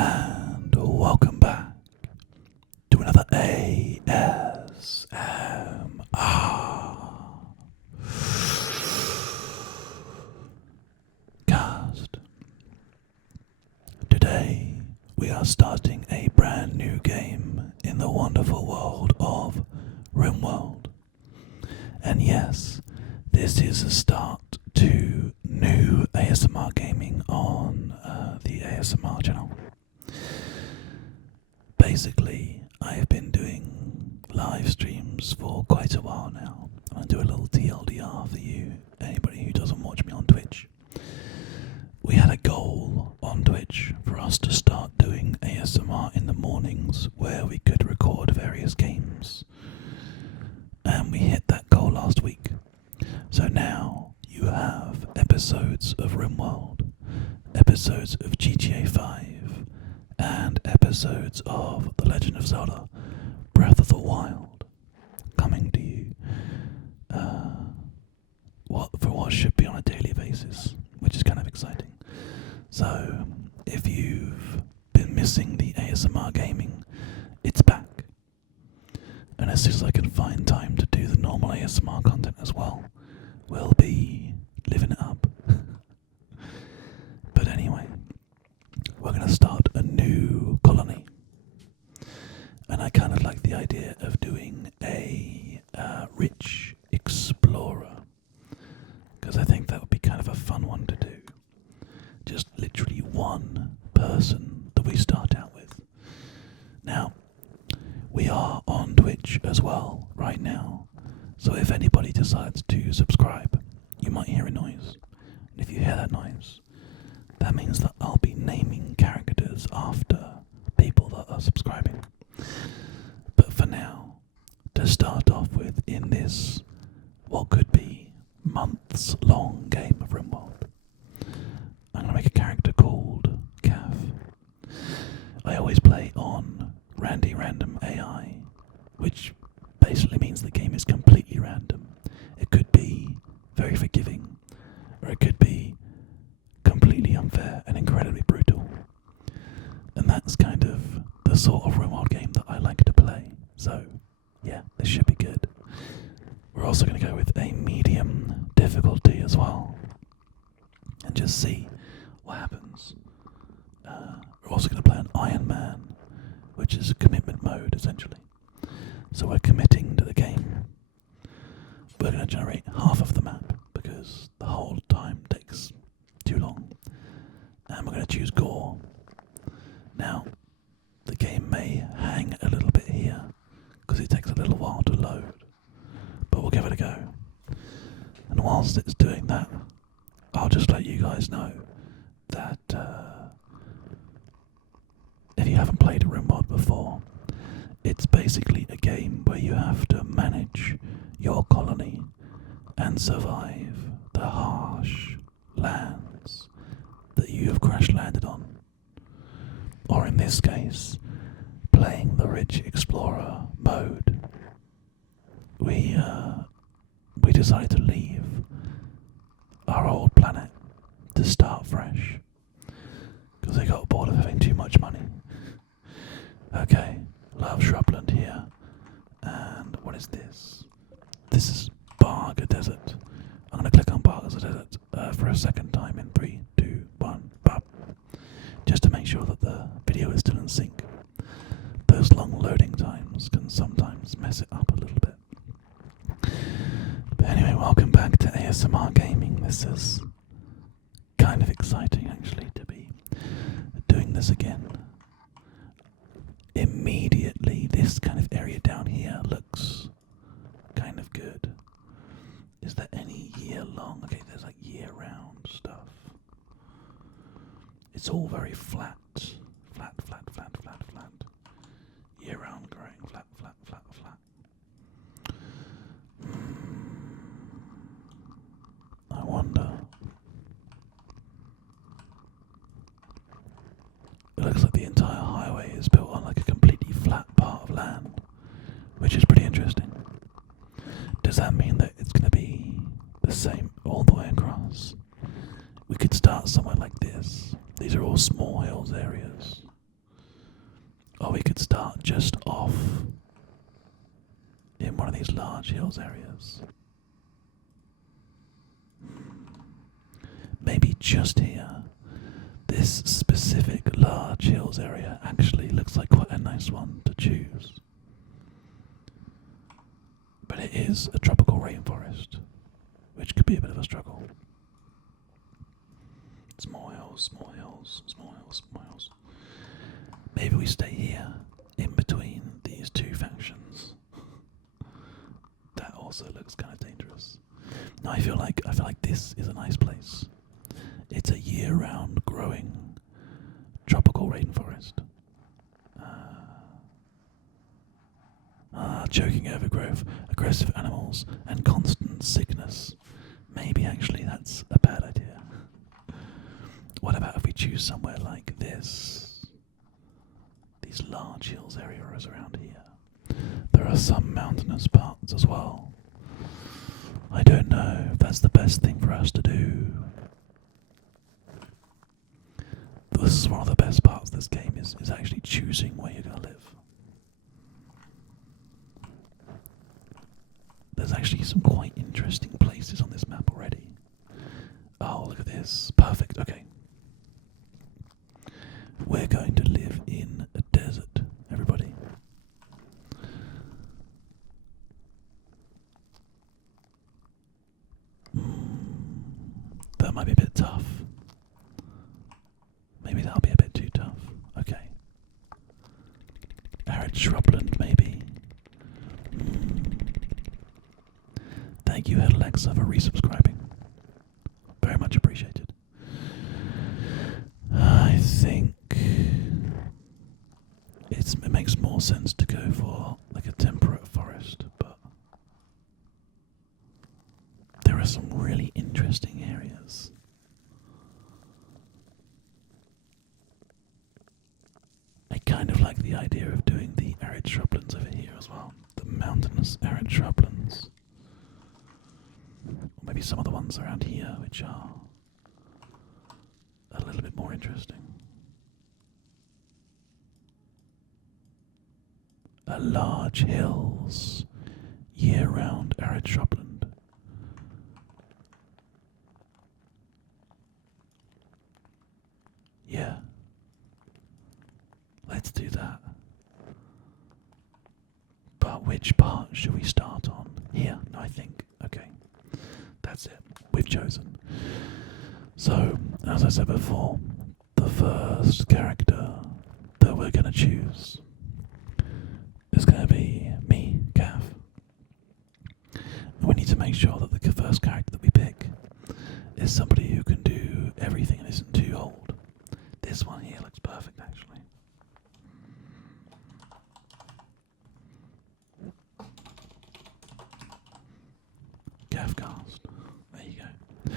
And welcome back to another ASMR cast. Today we are starting a brand new game in the wonderful world of RIMWORLD. And yes, this is a start to new ASMR gaming on the ASMR channel. Basically, I've been doing live streams for quite a while now. I'm going to do a little TLDR for you, anybody who doesn't watch me on Twitch. We had a goal on Twitch for us to start doing ASMR in the mornings where we could record various games. And we hit that goal last week. So now you have episodes of RIMWORLD, episodes of GTA5, and episodes of The Legend of Zelda Breath of the Wild coming to you what should be on a daily basis, which is kind of exciting. So if you've been missing the ASMR gaming, it's back. And as soon as I can find time to do the normal ASMR content as well, we'll be living it up. But anyway, we're going to start a new colony. And I kind of like the idea of doing a rich explorer, because I think that would be kind of a fun one to do. Just literally one person that we start out with. Now, we are on Twitch as well right now, so if anybody decides to subscribe, you might hear a noise. And if you hear that noise, that means that I'll be naming characters after people that are subscribing. But for now, to start off with in this, what could be months long game of RIMWORLD, I'm going to make a character called Cav. I always play on Randy Random AI, which basically means the game is completely random. It could be very forgiving, or it could be completely unfair and incredibly brutal. And that's kind of the sort of RIMWORLD game that I like to play. So, yeah, this should be good. We're also going to go with a medium difficulty as well, and just see what happens. We're also going to play an Iron Man, which is a commitment mode, essentially. So we're committing to the game. We're going to generate half of the map, because the whole time takes too long. And we're going to choose Gore. Now, the game may hang a little bit here, because it takes a little while to load. But we'll give it a go. And whilst it's doing that, I'll just let you guys know that if you haven't played a RIMWORLD before, it's basically a game where you have to manage your colony and survive the harsh lands that you have crash landed on. Or in this case, playing the Rich Explorer mode, we decided to leave our old planet to start fresh, because they got bored of having too much money. Okay, love shrubland here. And what is this? This is Barga Desert. I'm going to click on Barga Desert for a second time in 3, 2, 1, bop. Just to make sure that the video is still in sync. Those long loading times can sometimes mess it up a little bit. But anyway, welcome back to ASMR Gaming. This is kind of exciting, actually, to be doing this again. Immediately, this kind of area down here looks kind of good. Is there any year long? Okay, there's like year round stuff. It's all very flat. Flat. Year round growing. Flat. I wonder. It looks like the entire highway is built on like a completely flat part of land, which is pretty interesting. Does that mean that it's going to be the same all the way across? We could start somewhere like this. These are all small hills areas. Or we could start just off in one of these large hills areas. Maybe just here. This specific large hills area actually looks like quite a nice one to choose. But it is a tropical rainforest, which could be a bit of a struggle. Small hills, small hills, small hills, small hills. Maybe we stay here, in between these two factions. That also looks kind of dangerous. No, I feel like this is a nice place. It's a year-round growing tropical rainforest. Choking overgrowth, aggressive animals, and constant sickness. Maybe actually that's a bad idea. What about if we choose somewhere like this? These large hills areas around here. There are some mountainous parts as well. I don't know if that's the best thing for us to do. This is one of the best parts of this game is actually choosing where you're going to live. There's actually some quite interesting places on this map already. Oh, look at this. Perfect. Okay. We're going to live in a desert, everybody. That might be a bit tough. Maybe that'll be a bit too tough. Okay. Arid shrubland, maybe. Thank you, Alexa, for resubscribing. Very much appreciated. I think it makes more sense to go for like a temperate forest, but there are some really interesting areas. I kind of like the idea of doing the arid shrublands over here as well. The mountainous arid shrublands. Or maybe some of the ones around here which are a little bit more interesting. Large hills, year-round arid shrubland. Yeah. Let's do that. But which part should we start on? Here, no, I think. Okay. That's it. We've chosen. So, as I said before, the first character that we're going to choose is going to be me, Gav. We need to make sure that the first character that we pick is somebody who can do everything and isn't too old. This one here looks perfect, actually. Gavcast. There you go.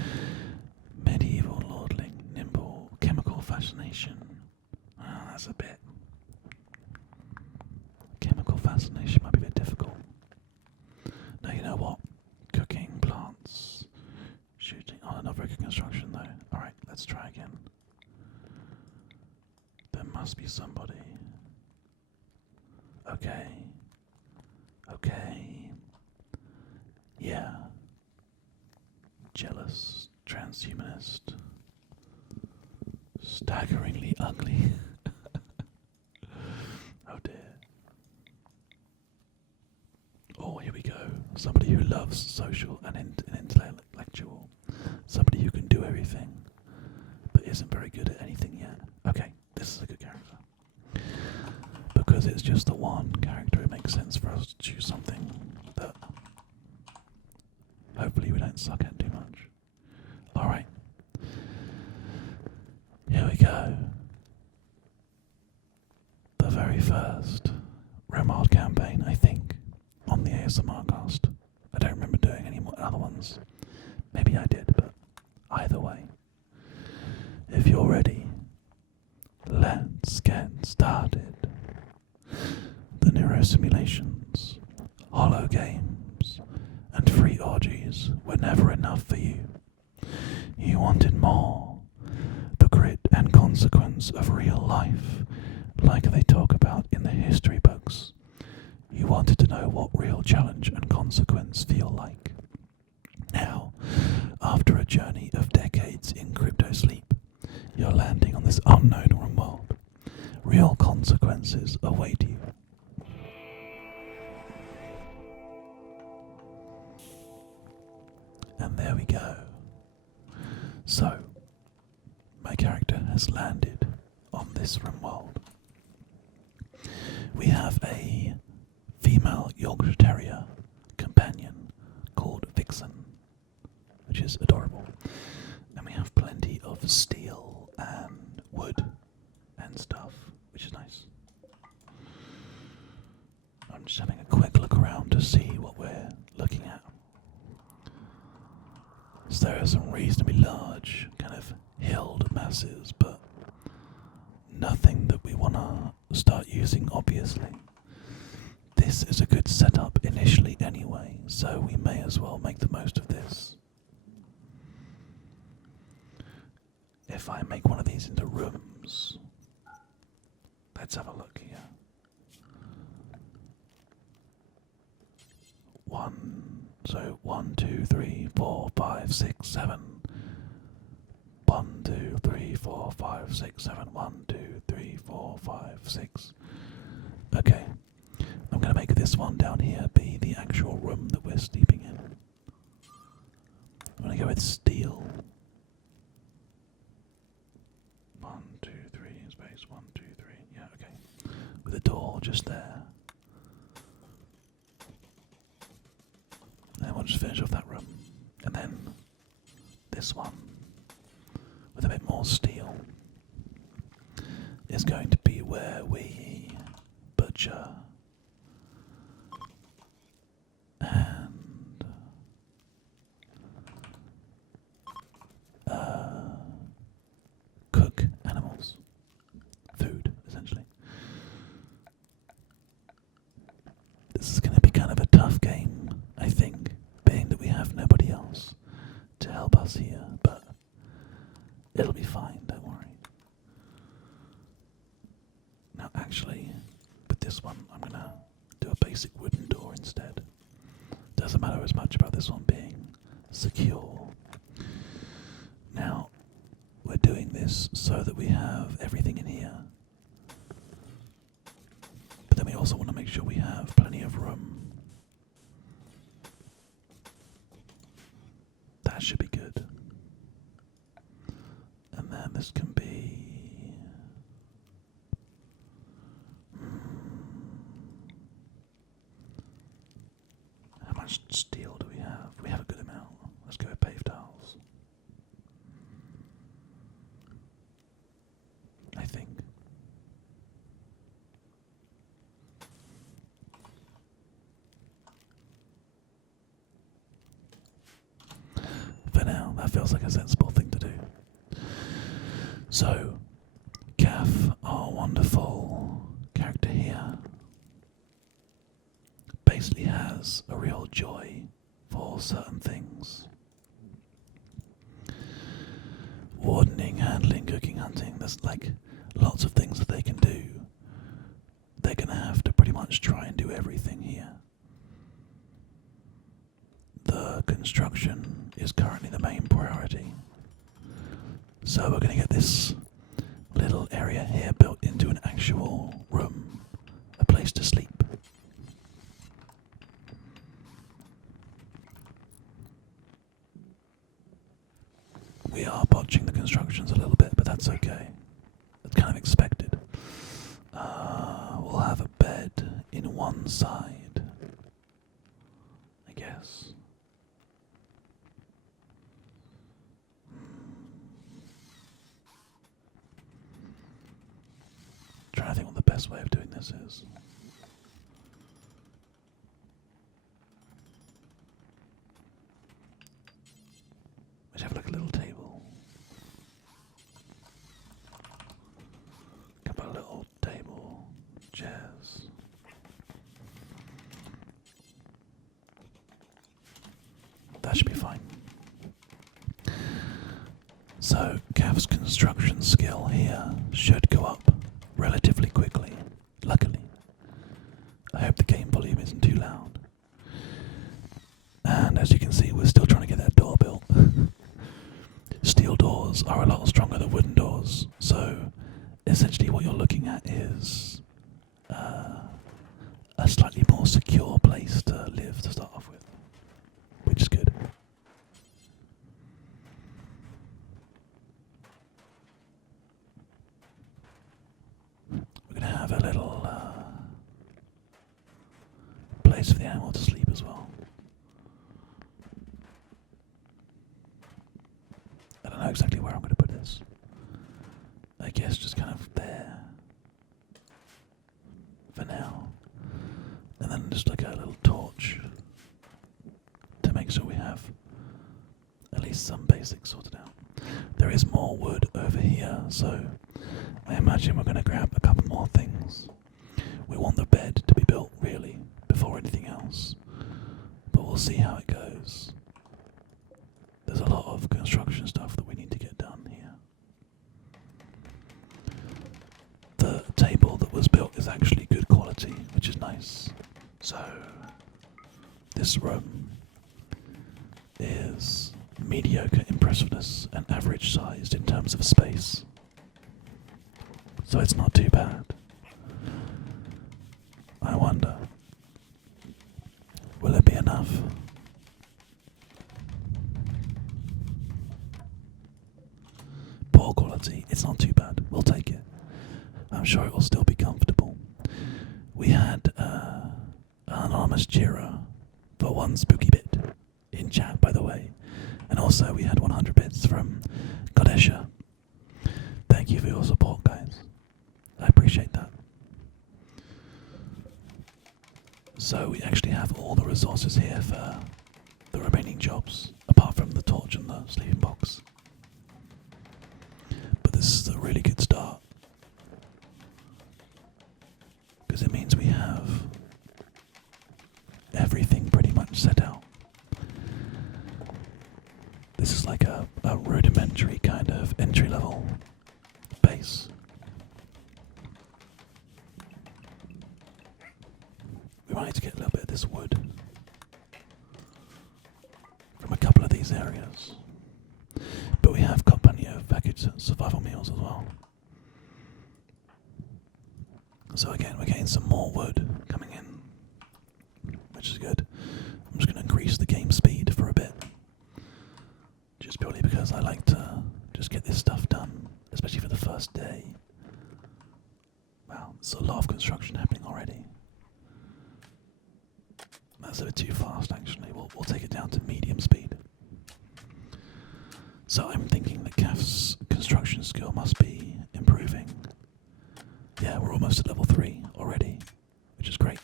Medieval lordling, nimble, chemical fascination. That's a bit. Chemical fascination might be a bit difficult. No, you know what? Cooking, plants, shooting. Oh, not very good construction though. Alright, let's try again. There must be somebody. Okay. Okay. Yeah. Jealous, transhumanist, staggeringly ugly. Oh dear. Oh, here we go. Somebody who loves social and intellectual. Somebody who can do everything, but isn't very good at anything yet. Okay, this is a good character. Because it's just the one character, it makes sense for us to choose something that hopefully we don't suck at too much. Alright. Here we go. The very first RIMWORLD campaign, I think, on the ASMRcast. I don't remember doing any more other ones. Maybe I did, but either way. If you're ready, let's get started. The neurosimulations, hollow games, and free orgies were never enough for you. You wanted more. The grit and consequence of real life like they talk about in the history books. You wanted to know what real challenge and consequence feel like. Now, after a journey of decades in crypto sleep, you're landing on this unknown RIMWORLD. Real consequences await you. And there we go. So, my character has landed on this RIMWORLD. We have a female Yorkshire Terrier companion called Vixen, which is adorable. And we have plenty of steel and wood and stuff, which is nice. I'm just having a quick look around to see what we're looking at. So there are some reasonably large kind of hilled masses, but nothing that we want to start using, obviously. This is a good setup initially anyway, so we may as well make the most of this. If I make one of these into rooms, let's have a look here. 1, 2, 3, 4, 5, 6, 7. 1, 2, 3, 4, 5, 6, 7. 1, 2, 3, 4, 5, 6. Okay. I'm going to make this one down here be the actual room that we're sleeping in. I'm going to go with steel. 1, 2, 3, space 1, 2, 3. Yeah, okay. With a door just there. And we'll just finish off that room. And then this one, with a bit more steel, is going to be where we butcher and cook animals. Food, essentially. This is going to be kind of a tough game, I think, being that we have nobody else to help us here, but it'll be fine, don't worry. Now actually, with this one, I'm going to do a basic wooden door instead. Doesn't matter as much about this one being secure. Now, we're doing this so that we have everything in here. But then we also want to make sure we have plenty of room. That should be good. And then this can be... How much steel do we have? We have a good amount. Let's go with paved tiles. I think. For now, that feels like a sensible thing to do. So, Kath, our wonderful character here, basically has a real joy for certain things. Wardening, handling, cooking, hunting, there's like lots of things that they can do. They're going to have to pretty much try and do everything here. The construction is currently the main priority. So we're going to get this little area here built into an actual room, a place to sleep. We are botching the constructions a little bit, but that's okay. That's kind of expected. We'll have a bed in one side, I guess. Trying to think what the best way of doing this is. Let's have like a little table. Couple of little table chairs. That should be fine. So, Cav's construction skill here should go up relatively quickly. a slightly more secure place to live to start off with, which is good. We're going to have a little place for the animal to sleep as well. I don't know exactly where I'm going to put this. I guess just kind of there for now. And then just like a little torch to make sure we have at least some basics sorted out. There is more wood over here, so I imagine we're going to grab a couple more things. We want the bed to be built really before anything else, but we'll see how it goes. There's a lot of construction stuff that we need to get done here. The table that was built is actually good quality, which is nice. So this room is mediocre impressiveness and average sized in terms of space. So it's not too bad. I wonder, will it be enough? Poor quality, it's not too bad. We'll take it. I'm sure it will still be comfortable. We had an anonymous cheerer for one spooky bit in chat, by the way. And also we had 100 bits from Godesha. Thank you for your support, guys. I appreciate that. So we actually have all the resources here for the remaining jobs, apart from the torch and the sleeping box. But this is a really good start, because it means we have everything pretty much set out. This is like a rudimentary kind of entry-level base. We might need to get a little bit of this wood from a couple of these areas. But we have got plenty of packaged survival meals as well. So again, we're getting some more wood coming in, which is good. I'm just going to increase the game speed for a bit. Just purely because I like to just get this stuff done, especially for the first day. Wow, there's a lot of construction happening already. That's a bit too fast, actually. We'll take it down to medium speed. So I'm thinking that Kaf's construction skill must be improving. Yeah, we're almost at level 3 already, which is great.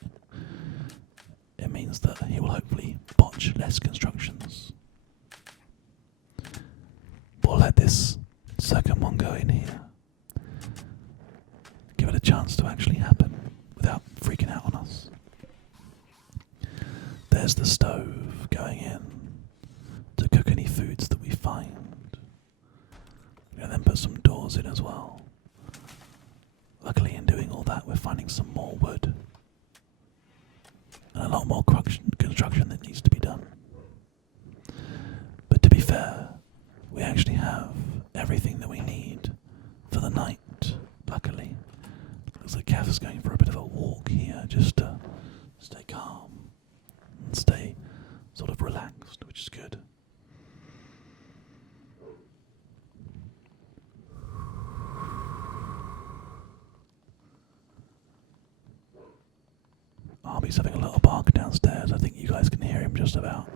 It means that he will hopefully botch less constructions. We'll let this second one go in here. Give it a chance to actually happen without freaking out on us. There's the stove going in to cook any foods that we find. We're going to then put some doors in as well. Luckily, in doing all that, we're finding some more wood. And a lot more construction that needs to be done. But to be fair, we actually have everything that we need for the night, luckily. Looks like Kath is going for a bit of a walk here, just to stay calm and stay sort of relaxed, which is good. Arby's having a little bark downstairs. I think you guys can hear him just about.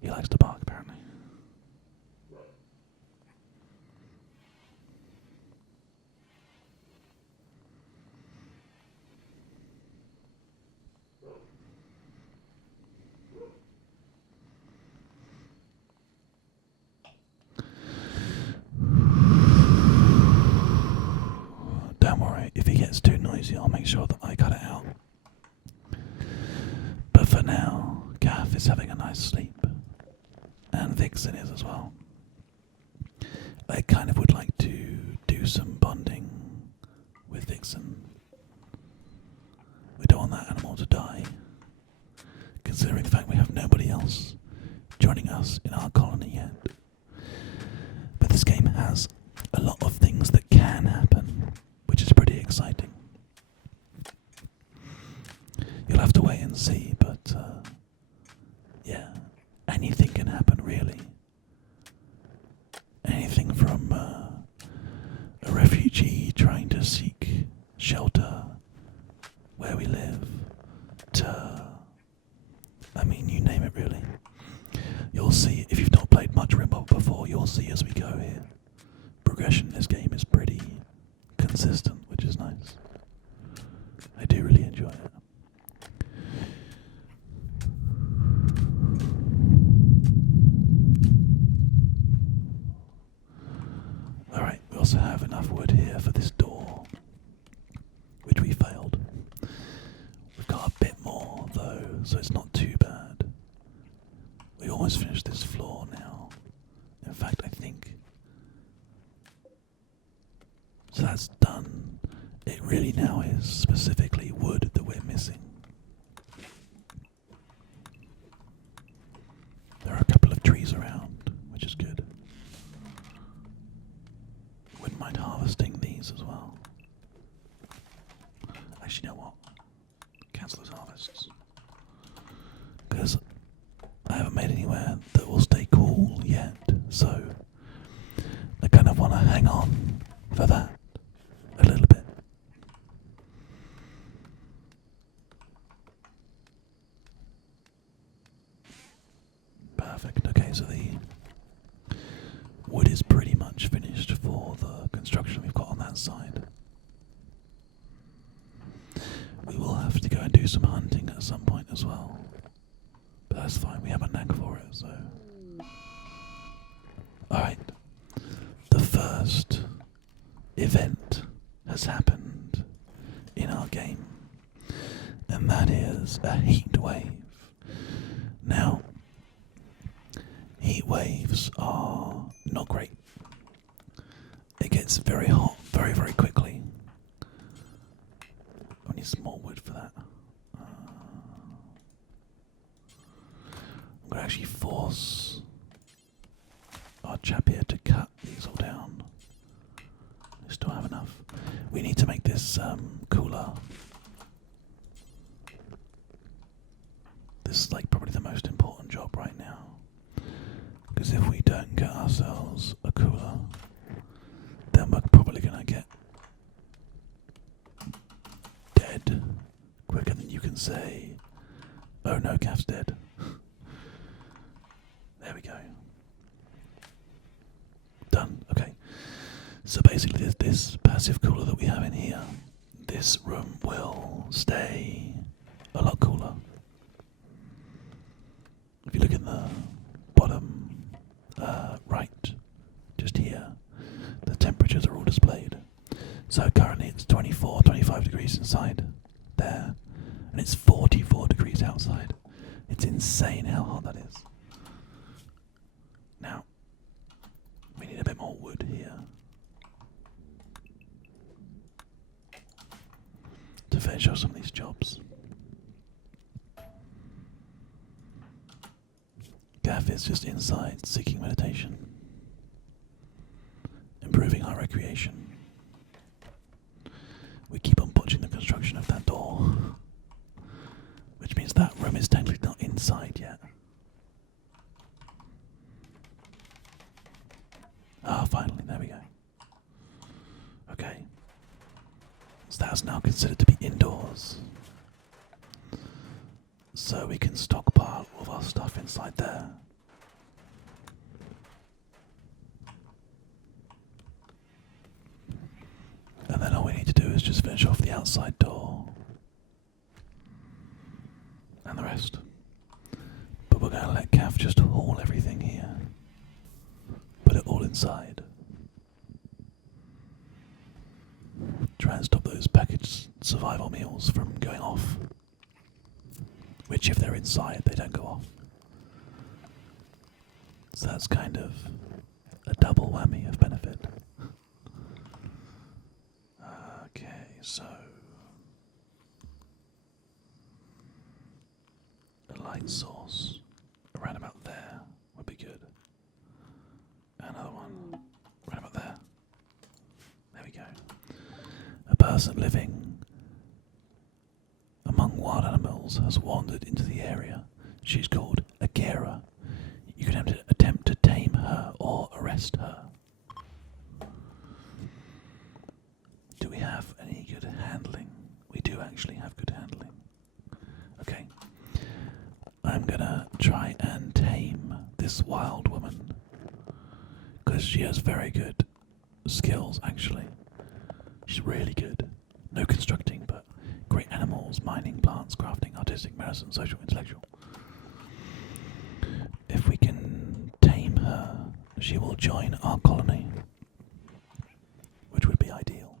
He likes to bark, apparently. Don't worry, if he gets too noisy, I'll make sure that I cut it out. But for now, Gaff is having a nice sleep. And Vixen is as well. I kind of would like to do some bonding with Vixen. We don't want that animal to die, considering the fact we have nobody else joining us in our colony yet. But this game has a lot of things that can happen, which is pretty exciting. trying to seek shelter where we live, to, I mean, you name it really. You'll see, if you've not played much RIMWORLD before, you'll see as we go here. Progression in this game is pretty consistent, which is nice. I do really enjoy it. Alright, we also have enough wood here for this door, which we failed. We've got a bit more though, so it's not too bad. We almost finished this floor now. In fact, I think... So that's done. It really now is specifically wood that we're missing. There are a couple of trees around, which is good. Wouldn't mind harvesting these as well. Actually, you know what? Cancel those harvests. Because I haven't made anywhere that will stay cool yet, so I kind of want to hang on for that a little bit. Perfect. Okay, so the wood is pretty much finished for the construction we've got on that side. We will have to go and do some hunting at some point as well. But that's fine, we have a knack for it, so... Alright. The first event has happened in our game. And that is a heat wave. Now, heat waves are not great. It gets very hot very, very quickly. I need some more wood for that. I'm going to actually force our chap here to cut these all down. We still have enough. We need to make this cooler. This is like probably the most important job right now. Because if we don't get ourselves a cooler, then we're probably going to get dead quicker than you can say, oh no, Cav's dead. There we go. Done. Okay. So basically there's this passive cooler that we have in here. This room will stay a lot cooler. If you look in the bottom right, just here, the temperatures are all displayed. So currently it's 24, 25 degrees inside there, and it's 44 degrees outside. It's insane how hot that is. Now, we need a bit more wood here to finish off some of these jobs. Gav is just inside seeking meditation, improving our recreation. We keep on botching the construction of that door, which means that room is technically not inside yet. Ah, finally, there we go. Okay. So that's now considered to be indoors. So we can stockpile all of our stuff inside there. And then all we need to do is just finish off the outside door. And the rest. But we're going to let Cav just haul everything here. Put it all inside. Try and stop those packaged survival meals from going off. Which, if they're inside, they don't go off. So that's kind of a double whammy of benefit. Okay, so a light source around about there would be good. Another one around about there. There we go. A person living among wild animals has wandered into the area. She's called Agera. You can attempt to tame her or arrest her. actually have good handling. Okay. I'm gonna try and tame this wild woman. Because she has very good skills, actually. She's really good. No constructing, but great animals, mining, plants, crafting, artistic, medicine, social, intellectual. If we can tame her, she will join our colony, which would be ideal.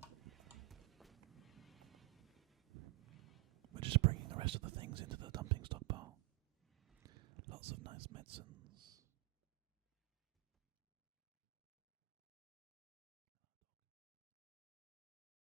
We're just bringing the rest of the things into the dumping stockpile. Lots of nice medicines.